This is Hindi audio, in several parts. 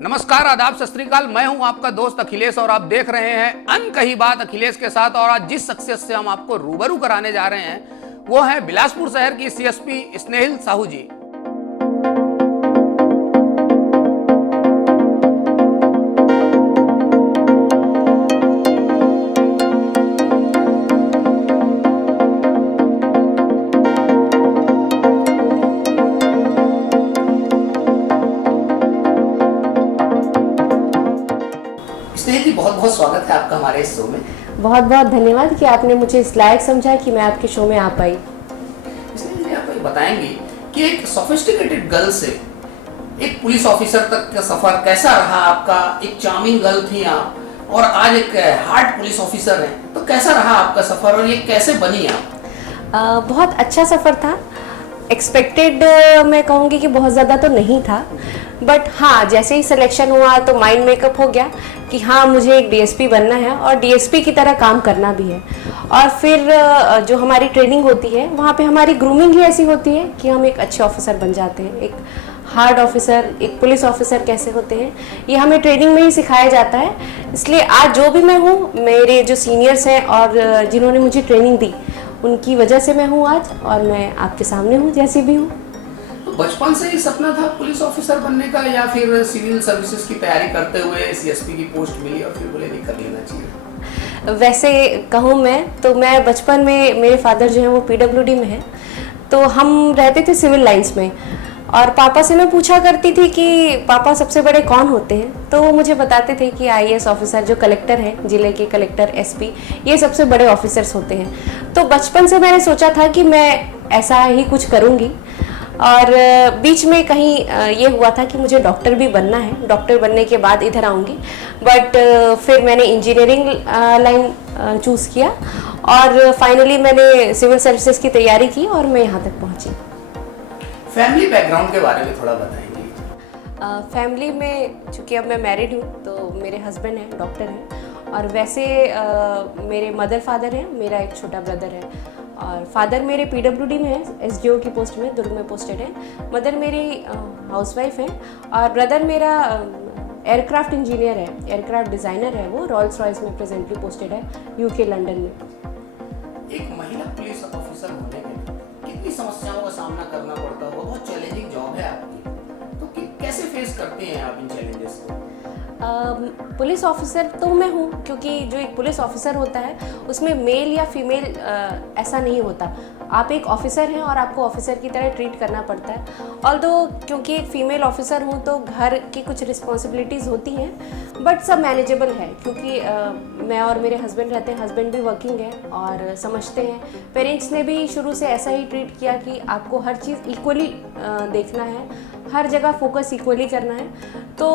नमस्कार, आदाब, सत श्री अकाल। मैं हूं आपका दोस्त अखिलेश और आप देख रहे हैं अनकही बात अखिलेश के साथ। और आज जिस शख्सियत से हम आपको रूबरू कराने जा रहे हैं वो है बिलासपुर शहर की सीएसपी स्नेहिल साहू जी। स्नेहिल जी, बहुत बहुत स्वागत है आपका हमारे इस शो में। बहुत बहुत धन्यवाद कि आपने मुझे इस लायक समझा कि मैं आपके शो में आ पाई। स्नेहिल जी, आप ये बताएंगे कि एक सोफिस्टिकेटेड गर्ल से एक पुलिस ऑफिसर तक का सफर कैसा रहा आपका? एक चार्मिंग गर्ल थी आप और आज एक हार्ड पुलिस ऑफिसर हैं, तो कैसा रहा आपका सफर और ये कैसे बनी आप? बहुत अच्छा सफ़र था। एक्सपेक्टेड मैं कहूँगी कि बहुत ज़्यादा तो नहीं था, बट हाँ, जैसे ही सिलेक्शन हुआ तो माइंड मेकअप हो गया कि हाँ, मुझे एक डीएसपी बनना है और डीएसपी की तरह काम करना भी है। और फिर जो हमारी ट्रेनिंग होती है वहाँ पे हमारी ग्रूमिंग ही ऐसी होती है कि हम एक अच्छे ऑफिसर बन जाते हैं। एक हार्ड ऑफिसर, एक पुलिस ऑफिसर कैसे होते हैं, ये हमें ट्रेनिंग में ही सिखाया जाता है। इसलिए आज जो भी मैं हूँ, मेरे जो सीनियर्स हैं और जिन्होंने मुझे ट्रेनिंग दी, उनकी वजह से मैं हूँ आज, और मैं आपके सामने हूँ जैसी भी हूँ। तो बचपन से ही सपना था पुलिस ऑफिसर बनने का या फिर सिविल सर्विसेज की तैयारी करते हुए सीएसपी की पोस्ट मिली और फिर बोले नहीं, कर लेना चाहिए? वैसे कहूँ मैं तो मैं बचपन में, मेरे फादर जो हैं वो पीडब्ल्यूडी में हैं, तो हम रहते थे सिविल लाइंस में। और पापा से मैं पूछा करती थी कि पापा सबसे बड़े कौन होते हैं, तो वो मुझे बताते थे कि आईएएस ऑफिसर, जो कलेक्टर हैं, जिले के कलेक्टर, एसपी, ये सबसे बड़े ऑफिसर्स होते हैं। तो बचपन से मैंने सोचा था कि मैं ऐसा ही कुछ करूँगी। और बीच में कहीं ये हुआ था कि मुझे डॉक्टर भी बनना है, डॉक्टर बनने के बाद इधर आऊँगी, बट फिर मैंने इंजीनियरिंग लाइन चूज़ किया और फाइनली मैंने सिविल सर्विसेज की तैयारी की और मैं यहाँ तक पहुँची। फैमिली बैकग्राउंड के बारे में थोड़ा बताएंगे? फैमिली में, चूँकि अब मैं मैरिड हूँ, तो मेरे हस्बैंड हैं, डॉक्टर हैं। और वैसे मेरे मदर फादर हैं, मेरा एक छोटा ब्रदर है। और फादर मेरे पीडब्ल्यूडी में है, एसडीओ की पोस्ट में, दुर्ग में पोस्टेड है। मदर मेरी हाउसवाइफ है और ब्रदर मेरा एयरक्राफ्ट इंजीनियर है, एयरक्राफ्ट डिज़ाइनर है। वो रॉल्स रॉयस में प्रेजेंटली पोस्टेड है, यूके लंदन में। एक महिला पुलिस ऑफिसर होने के लिए कितनी समस्याओं का सामना करना पड़ता होगा? बहुत चैलेंजिंग जॉब है आपकी, तो कैसे फेस करते हैं आप इन चैलेंजेस को? पुलिस ऑफिसर तो मैं हूँ, क्योंकि जो एक पुलिस ऑफिसर होता है उसमें मेल या फीमेल ऐसा नहीं होता। आप एक ऑफिसर हैं और आपको ऑफिसर की तरह ट्रीट करना पड़ता है। ऑल्दो क्योंकि एक फ़ीमेल ऑफिसर हूँ तो घर की कुछ रिस्पॉन्सिबिलिटीज़ होती हैं, बट सब मैनेजेबल है, क्योंकि मैं और मेरे हस्बैंड रहते हैं। हस्बैंड भी वर्किंग है और समझते हैं। पेरेंट्स ने भी शुरू से ऐसा ही ट्रीट किया कि आपको हर चीज़ इक्वली देखना है, हर जगह फोकस इक्वली करना है। तो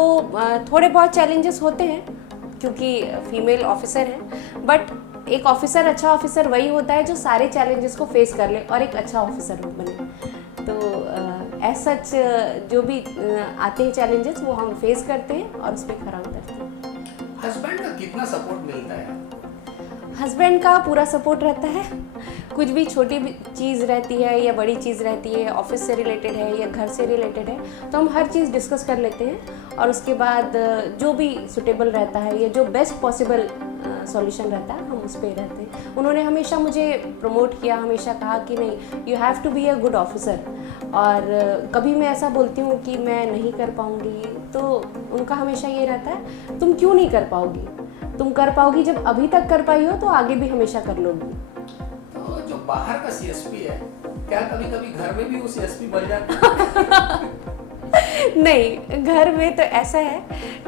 थोड़े बहुत चैलेंजेस होते हैं क्योंकि फीमेल ऑफिसर हैं, बट एक ऑफिसर, अच्छा ऑफिसर वही होता है जो सारे चैलेंजेस को फेस कर ले और एक अच्छा ऑफिसर बने। तो एज सच जो भी आते हैं चैलेंजेस, वो हम फेस करते हैं और उस पर खरा उतरते हैं। हस्बैंड का कितना सपोर्ट मिलता है? हस्बैंड का पूरा सपोर्ट रहता है। कुछ भी छोटी भी चीज़ रहती है या बड़ी चीज़ रहती है, ऑफिस से रिलेटेड है या घर से रिलेटेड है, तो हम हर चीज़ डिस्कस कर लेते हैं और उसके बाद जो भी सुटेबल रहता है या जो बेस्ट पॉसिबल सॉल्यूशन रहता है, हम उस पर रहते हैं। उन्होंने हमेशा मुझे प्रमोट किया, हमेशा कहा कि नहीं, you have to be a good officer. और कभी मैं ऐसा बोलती हूँ कि मैं नहीं कर पाऊँगी, तो उनका हमेशा ये रहता है, तुम क्यों नहीं कर पाओगी, तुम कर पाओगी। जब अभी तक कर पाई हो तो आगे भी हमेशा कर लोगी। तो जो बाहर का सीएसपी है, क्या कभी कभी घर में भी वो सीएसपी बन जाता है? नहीं, घर में तो ऐसा है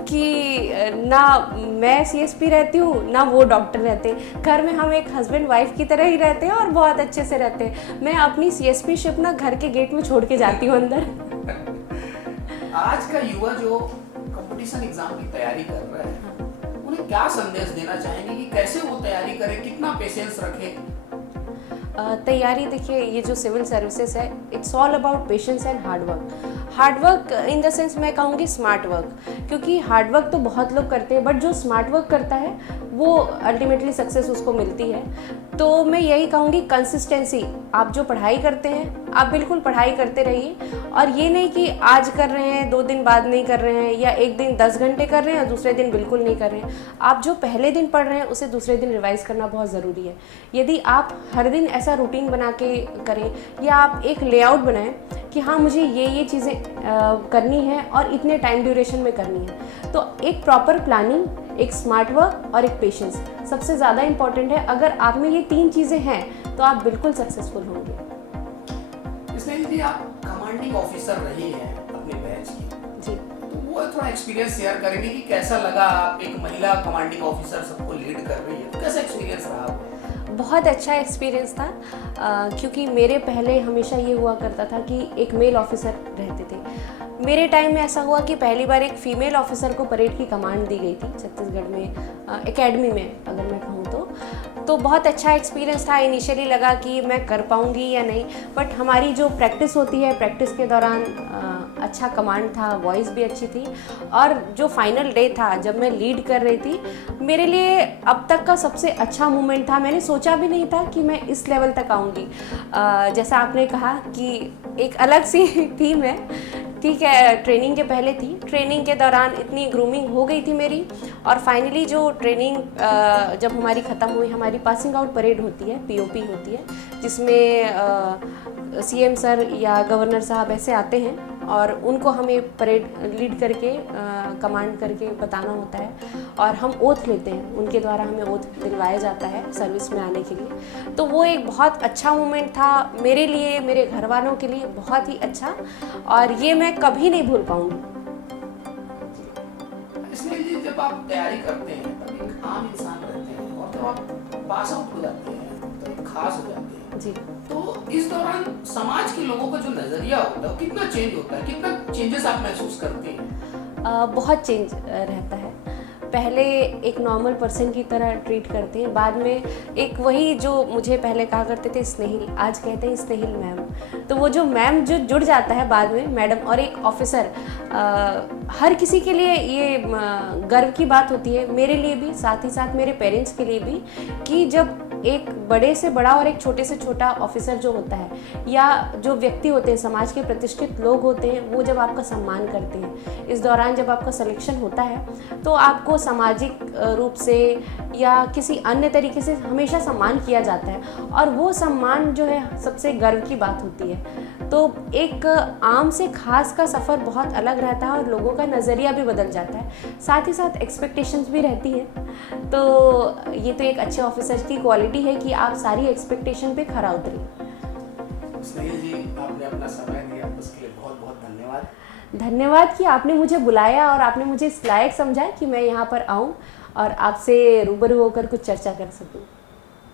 कि ना मैं सीएसपी रहती हूँ ना वो डॉक्टर रहते हैं। घर में हम एक हस्बैंड वाइफ की तरह ही रहते हैं और बहुत अच्छे से रहते हैं। मैं अपनी सीएसपी शिप ना घर के गेट में छोड़ के जाती हूँ अंदर। आज का युवा जो कंपटीशन एग्जाम की तैयारी कर रहा है, उन्हें क्या संदेश देना चाहेंगे कि कैसे वो तैयारी करें, कितना पेशेंस रखें? तैयारी देखिए, ये जो सिविल सर्विसेज है, it's all about patience and hard work. Hard work in the sense मैं कहूँगी स्मार्ट वर्क, क्योंकि हार्ड वर्क तो बहुत लोग करते हैं, बट जो स्मार्ट वर्क करता है वो अल्टीमेटली सक्सेस उसको मिलती है। तो मैं यही कहूँगी कंसिस्टेंसी, आप जो पढ़ाई करते हैं आप बिल्कुल पढ़ाई करते रहिए, और ये नहीं कि आज कर रहे हैं 2 दिन बाद नहीं कर रहे हैं, या एक दिन 10 घंटे कर रहे हैं और दूसरे दिन बिल्कुल नहीं कर रहे हैं। आप जो पहले दिन पढ़ रहे हैं उसे दूसरे दिन रिवाइज करना बहुत ज़रूरी है। यदि आप हर दिन ऐसा रूटीन बना के करें, या आप एक लेआउट बनाएं कि हाँ मुझे ये चीज़ें करनी है और इतने टाइम ड्यूरेशन में करनी है, तो एक प्रॉपर प्लानिंग, एक स्मार्ट वर्क और एक पेशेंस सबसे ज़्यादा इम्पॉर्टेंट है। अगर आप में ये 3 चीज़ें हैं तो आप बिल्कुल सक्सेसफुल होंगे। इसमें यदि आप कमांडिंग ऑफिसर रही हैं अपने बैच की, जी, तो वो थोड़ा एक्सपीरियंस शेयर करेंगे कि कैसा लगा, आप एक महिला कमांडिंग ऑफिसर सबको लीड कर रही है, तो कैसा एक्सपीरियंस रहा आपका? बहुत अच्छा एक्सपीरियंस था, क्योंकि मेरे पहले हमेशा ये हुआ करता था कि एक मेल ऑफिसर रहते थे। मेरे टाइम में ऐसा हुआ कि पहली बार एक फ़ीमेल ऑफिसर को परेड की कमांड दी गई थी छत्तीसगढ़ में, एकेडमी में अगर मैं कहूँ तो बहुत अच्छा एक्सपीरियंस था। इनिशियली लगा कि मैं कर पाऊँगी या नहीं, बट हमारी जो प्रैक्टिस होती है, प्रैक्टिस के दौरान अच्छा कमांड था, वॉइस भी अच्छी थी, और जो फाइनल डे था जब मैं लीड कर रही थी, मेरे लिए अब तक का सबसे अच्छा मोमेंट था। मैंने सोचा भी नहीं था कि मैं इस लेवल तक आऊँगी। जैसा आपने कहा कि एक अलग सी थी मैं, ठीक है, ट्रेनिंग के पहले थी, ट्रेनिंग के दौरान इतनी ग्रूमिंग हो गई थी मेरी, और फाइनली जो ट्रेनिंग जब हमारी ख़त्म हुई, हमारी पासिंग आउट परेड होती है, पीओपी होती है, जिसमें सीएम सर या गवर्नर साहब ऐसे आते हैं और उनको हमें परेड लीड करके कमांड करके बताना होता है, और हम ओथ लेते हैं, उनके द्वारा हमें ओथ दिलवाया जाता है सर्विस में आने के लिए। तो वो एक बहुत अच्छा मोमेंट था मेरे लिए, मेरे घर वालों के लिए बहुत ही अच्छा, और ये मैं कभी नहीं भूल पाऊंगी। इसलिए जब आप तैयारी करते हैं तब एक आम इंसान रहते हैं, और जब आप पास आउट हो जाते हैं तो एक खास हो जाते हैं जी, तो इस दौरान समाज के लोगों का जो नजरिया होता है वो कितना चेंज होता है, कितना चेंजेस आप महसूस करते हैं? बहुत चेंज रहता है। पहले एक नॉर्मल पर्सन की तरह ट्रीट करते हैं, बाद में एक वही जो मुझे पहले कहा करते थे स्नेहिल, आज कहते हैं स्नेहिल मैम। तो वो जो मैम जो जुड़ जाता है बाद में मैडम और एक ऑफिसर, हर किसी के लिए ये गर्व की बात होती है, मेरे लिए भी, साथ ही साथ मेरे पेरेंट्स के लिए भी, कि जब एक बड़े से बड़ा और एक छोटे से छोटा ऑफिसर जो होता है, या जो व्यक्ति होते हैं, समाज के प्रतिष्ठित लोग होते हैं, वो जब आपका सम्मान करते हैं, इस दौरान जब आपका सिलेक्शन होता है तो आपको सामाजिक रूप से या किसी अन्य तरीके से हमेशा सम्मान किया जाता है, और वो सम्मान जो है सबसे गर्व की बात होती है। तो एक आम से खास का सफ़र बहुत अलग रहता है, और लोगों का नज़रिया भी बदल जाता है, साथ ही साथ एक्सपेक्टेशंस भी रहती है। तो ये तो एक अच्छे ऑफिसर की क्वालिटी है कि आप सारी एक्सपेक्टेशन पे खरा उतरें। स्नेहिल जी, आपने अपना समय दिया, उसके लिए बहुत बहुत धन्यवाद। धन्यवाद कि आपने मुझे बुलाया और आपने मुझे इस लायक समझा कि मैं यहाँ पर आऊँ और आपसे रूबरू होकर कुछ चर्चा कर सकूँ।